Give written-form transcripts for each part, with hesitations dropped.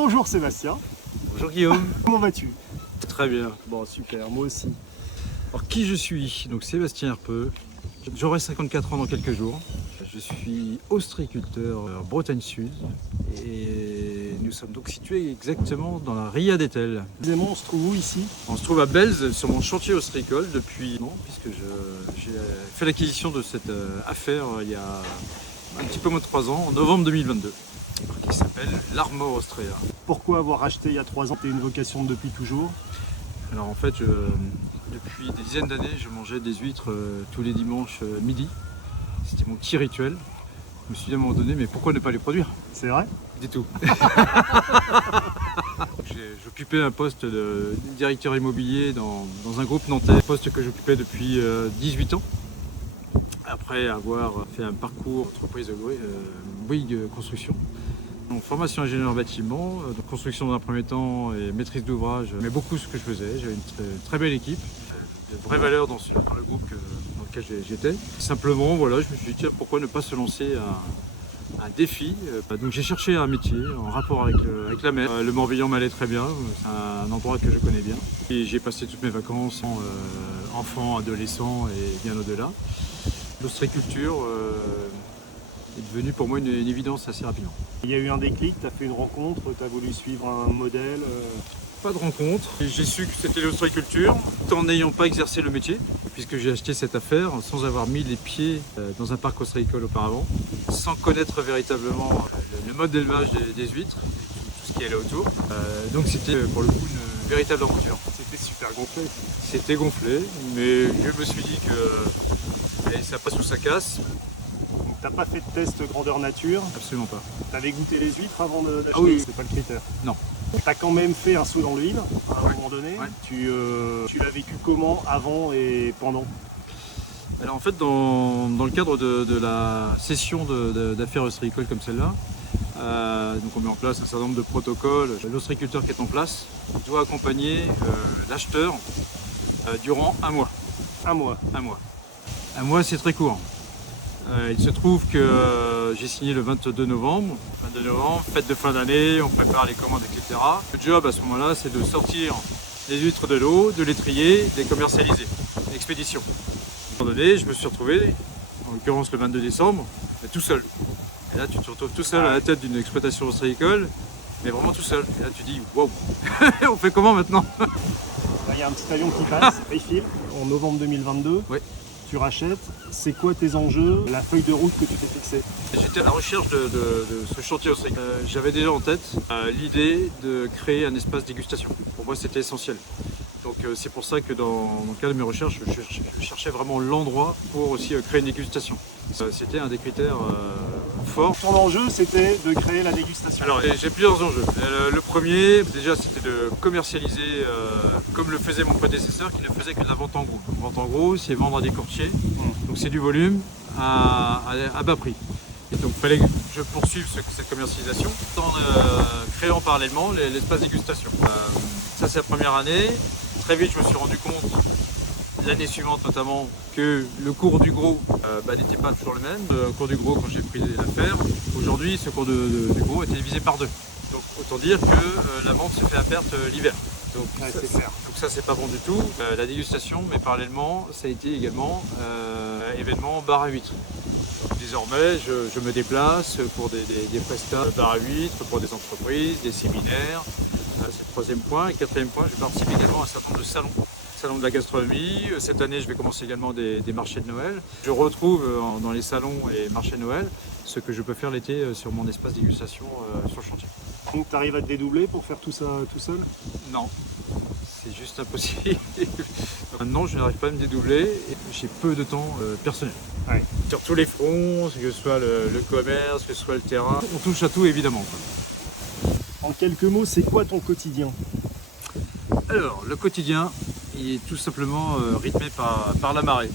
Bonjour Sébastien, Bonjour Guillaume. comment vas-tu? Très bien. Bon super, moi aussi. Alors qui je suis? Donc Sébastien Herpeux. J'aurai 54 ans dans quelques jours. Je suis ostréiculteur en Bretagne Sud et nous sommes donc situés exactement dans la Ria d'Etel. Précisément, on se trouve où ici? On se trouve à Belz sur mon chantier ostréicole depuis un an puisque j'ai fait l'acquisition de cette affaire il y a un petit peu moins de 3 ans, en novembre 2022, qui s'appelle l'Armor Austrea. Pourquoi avoir racheté il y a 3 ans? T'es une vocation depuis toujours? Alors en fait, depuis des dizaines d'années, je mangeais des huîtres tous les dimanches midi. C'était mon petit rituel. Je me suis dit à un moment donné, mais pourquoi ne pas les produire? C'est vrai? Du tout. J'occupais un poste de directeur immobilier dans un groupe nantais, poste que j'occupais depuis 18 ans. Après avoir fait un parcours entreprise Bouygues Construction. Donc, formation ingénieur bâtiment, construction dans un premier temps et maîtrise d'ouvrage, mais beaucoup ce que je faisais. J'avais une très belle équipe, de vraies valeurs dans le groupe dans lequel j'étais. Simplement, voilà, je me suis dit, tiens, pourquoi ne pas se lancer à un défi. Donc j'ai cherché un métier en rapport avec la mer. Le Morbihan m'allait très bien, c'est un endroit que je connais bien. Et j'ai passé toutes mes vacances, enfant, adolescent et bien au-delà. L'ostréiculture est devenue pour moi une évidence assez rapidement. Il y a eu un déclic, tu as fait une rencontre, tu as voulu suivre un modèle. Pas de rencontre. J'ai su que c'était l'ostréiculture, tout en n'ayant pas exercé le métier, puisque j'ai acheté cette affaire sans avoir mis les pieds dans un parc ostréicole auparavant, sans connaître véritablement le mode d'élevage des huîtres, tout ce qui allait autour. Donc c'était pour le coup une véritable aventure. C'était super gonflé. C'était gonflé, mais je me suis dit que ça passe ou ça casse. Donc t'as pas fait de test grandeur nature? Absolument pas. T'avais goûté les huîtres avant d'acheter? Ah oui. C'est pas le critère. Non. T'as quand même fait un saut dans le vide à un moment donné. Ouais. Tu l'as vécu comment avant et pendant? Alors en fait, dans le cadre de la session d'affaires ostréicoles comme celle-là, donc on met en place un certain nombre de protocoles. L'ostréiculteur qui est en place doit accompagner l'acheteur durant un mois. Un mois. Un mois. Un mois, c'est très court. Il se trouve que j'ai signé le 22 novembre. 22 novembre, fête de fin d'année, on prépare les commandes, etc. Le job à ce moment-là, c'est de sortir les huîtres de l'eau, de les trier, de les commercialiser. Expédition. À un moment donné, je me suis retrouvé, en l'occurrence le 22 décembre, mais tout seul. Et là, tu te retrouves tout seul à la tête d'une exploitation ostréicole, mais vraiment tout seul. Et là, tu dis, waouh, on fait comment maintenant? Là, il y a un petit avion qui passe, il file. En novembre 2022, Oui. tu rachètes. C'est quoi tes enjeux, la feuille de route que tu t'es fixée? J'étais à la recherche de ce chantier ostréicole. J'avais déjà en tête l'idée de créer un espace dégustation. Pour moi, c'était essentiel. Donc c'est pour ça que dans le cadre de mes recherches, je cherchais vraiment l'endroit pour aussi créer une dégustation. C'était un des critères forts. Ton enjeu, c'était de créer la dégustation. Alors j'ai plusieurs enjeux. Le premier, déjà, c'était de commercialiser comme le faisait mon prédécesseur qui ne faisait que de la vente en gros. Donc, vente en gros, c'est vendre à des courtiers, donc c'est du volume à bas prix. Et donc il fallait que je poursuive cette commercialisation tout en créant parallèlement l'espace dégustation. Ça c'est la première année. Très vite je me suis rendu compte, l'année suivante notamment, que le cours du gros n'était pas toujours le même. Le cours du gros quand j'ai pris l'affaire, aujourd'hui ce cours du gros était divisé par 2. Donc autant dire que la vente se fait à perte l'hiver. Donc, Ouais, c'est clair. donc ça c'est pas bon du tout. La dégustation, mais parallèlement ça a été également événement bar à huîtres. Désormais, je me déplace pour des prestats bar à huîtres, pour des entreprises, des séminaires. C'est le troisième point. Et quatrième point, je participe également à un certain nombre de salons. Salon de la gastronomie. Cette année, je vais commencer également des marchés de Noël. Je retrouve dans les salons et marchés de Noël ce que je peux faire l'été sur mon espace dégustation sur le chantier. Donc tu arrives à te dédoubler pour faire tout ça tout seul? Non, c'est juste impossible. Maintenant, je n'arrive pas à me dédoubler et j'ai peu de temps personnel. Ouais. Sur tous les fronts, que ce soit le commerce, que ce soit le terrain, on touche à tout évidemment. En quelques mots, c'est quoi ton quotidien? Alors, le quotidien, il est tout simplement rythmé par la marée.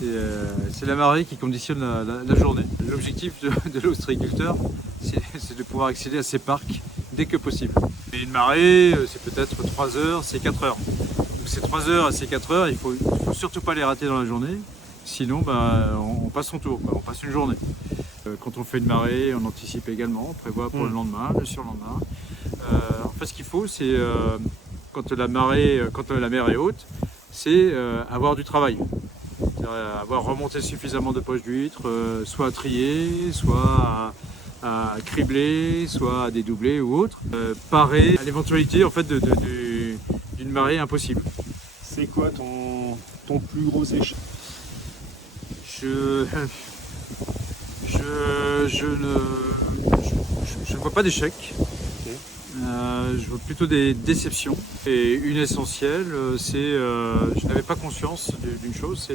C'est la marée qui conditionne la journée. L'objectif de l'ostréiculteur, c'est de pouvoir accéder à ces parcs dès que possible. Et une marée, c'est peut-être 3 heures, c'est 4 heures. Donc ces 3 heures et ces 4 heures, il faut surtout pas les rater dans la journée, sinon on passe son tour, on passe une journée. Quand on fait une marée, on anticipe également, on prévoit pour le lendemain, le surlendemain. fait, ce qu'il faut, c'est quand la mer est haute, c'est avoir du travail. Avoir remonté suffisamment de poches d'huîtres, soit à trier, soit à cribler, soit à dédoubler ou autre, parer à l'éventualité en fait d'une marée impossible. C'est quoi ton plus gros échec? Je ne vois pas d'échec. Ok. Je vois plutôt des déceptions. Et une essentielle, je n'avais pas conscience d'une chose,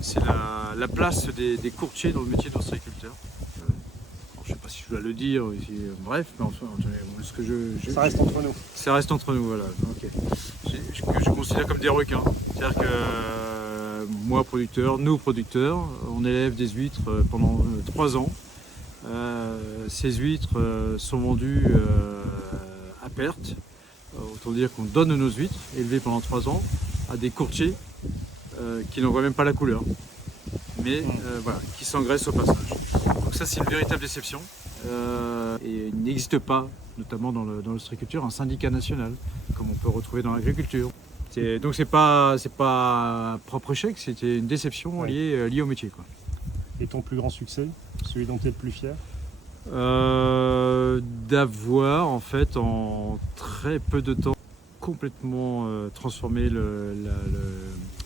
c'est la place des courtiers dans le métier d'ostréiculteur. Je ne sais pas si je dois le dire, bref, mais enfin, ce que Ça reste entre nous. ça reste entre nous, voilà. Okay. Que je considère comme des requins. C'est-à-dire que moi, producteur, nous, producteurs, on élève des huîtres pendant 3 ans. Ces huîtres sont vendues à perte. Autant dire qu'on donne nos huîtres, élevées pendant 3 ans, à des courtiers qui n'en voient même pas la couleur, mais voilà, qui s'engraissent au passage. Donc ça, c'est une véritable déception. Et il n'existe pas, notamment dans l'ostréiculture, un syndicat national, comme on peut retrouver dans l'agriculture. Donc c'est pas un propre échec, c'était une déception liée au métier, quoi. Et ton plus grand succès, celui dont tu es le plus fier? D'avoir en fait en très peu de temps complètement transformé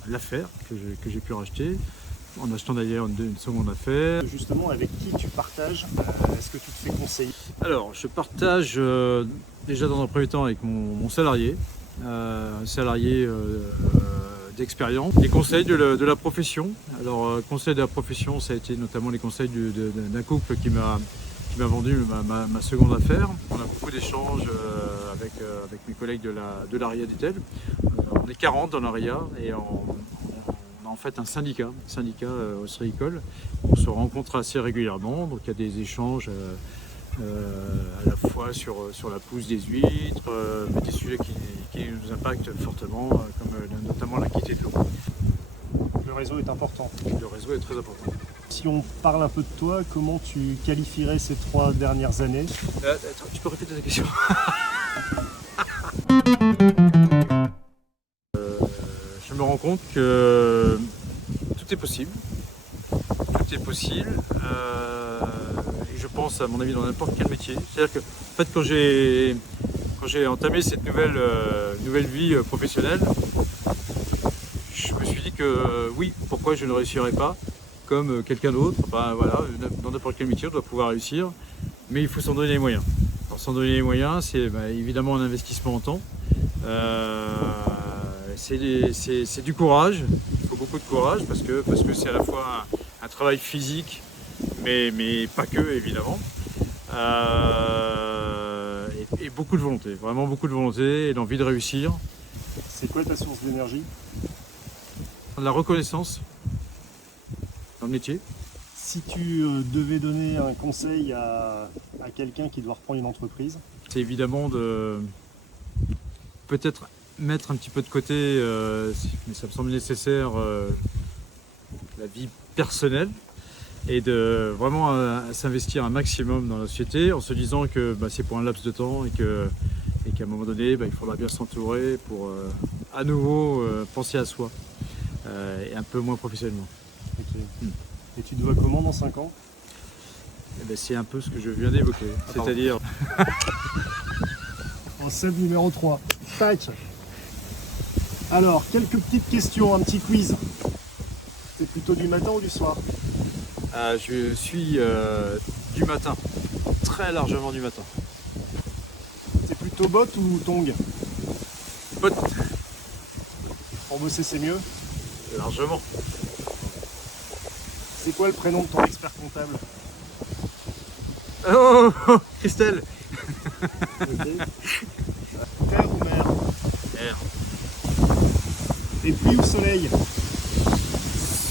l'affaire que j'ai pu racheter, en achetant d'ailleurs une seconde affaire. Justement, avec qui tu partages? Est-ce que tu te fais conseiller? Alors, je partage déjà dans un premier temps avec mon salarié, un salarié d'expérience, les conseils de la profession. Alors, conseils de la profession, ça a été notamment les conseils d'un couple qui m'a vendu ma seconde affaire. On a beaucoup d'échanges avec mes collègues de l'ARIA d'Etel. On est 40 dans l'ARIA et on a en fait un syndicat ostréicole. On se rencontre assez régulièrement, donc il y a des échanges à la fois sur la pousse des huîtres, mais des sujets qui nous impactent fortement, comme notamment la qualité de l'eau. Le réseau est important. Le réseau est très important. Si on parle un peu de toi, comment tu qualifierais ces 3 dernières années? Attends, tu peux répéter ta question? Je me rends compte que tout est possible. Tout est possible. Et je pense, à mon avis, dans n'importe quel métier. C'est-à-dire que, en fait, quand j'ai entamé cette nouvelle vie professionnelle, je me suis dit que oui, pourquoi je ne réussirais pas comme quelqu'un d'autre. Ben, voilà, dans n'importe quel métier, on doit pouvoir réussir, mais il faut s'en donner les moyens. Alors, s'en donner les moyens, c'est évidemment un investissement en temps. C'est du courage, il faut beaucoup de courage parce que c'est à la fois un travail physique, mais pas que, évidemment. Et beaucoup de volonté, vraiment beaucoup de volonté et l'envie de réussir. C'est quoi ta source d'énergie? La reconnaissance dans le métier. Si tu devais donner un conseil à quelqu'un qui doit reprendre une entreprise? C'est évidemment de peut-être mettre un petit peu de côté, mais ça me semble nécessaire, la vie personnelle et de vraiment s'investir un maximum dans la société en se disant que c'est pour un laps de temps et qu'à un moment donné, il faudra bien s'entourer pour à nouveau penser à soi et un peu moins professionnellement. Okay. Et tu te vois comment dans 5 ans? C'est un peu ce que je viens d'évoquer, c'est-à-dire... En sub numéro 3. Tac. Alors, quelques petites questions, un petit quiz. C'est plutôt du matin ou du soir? Je suis du matin, très largement du matin. C'est plutôt bot ou tong? Bot. Pour bosser, c'est mieux? Largement. C'est quoi le prénom de ton expert comptable? Oh, Christelle. Okay. Terre ou mer? Air. Et pluie ou soleil?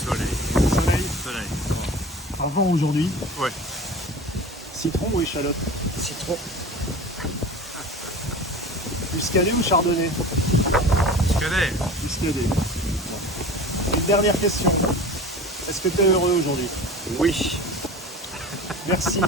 Soleil. Soleil. Soleil. Avant aujourd'hui? Ouais. Citron ou échalote? Citron. Muscadet ou chardonnay? Muscadet. Muscadet. Bon. Une dernière question. Est-ce que tu es heureux aujourd'hui? Oui. Merci.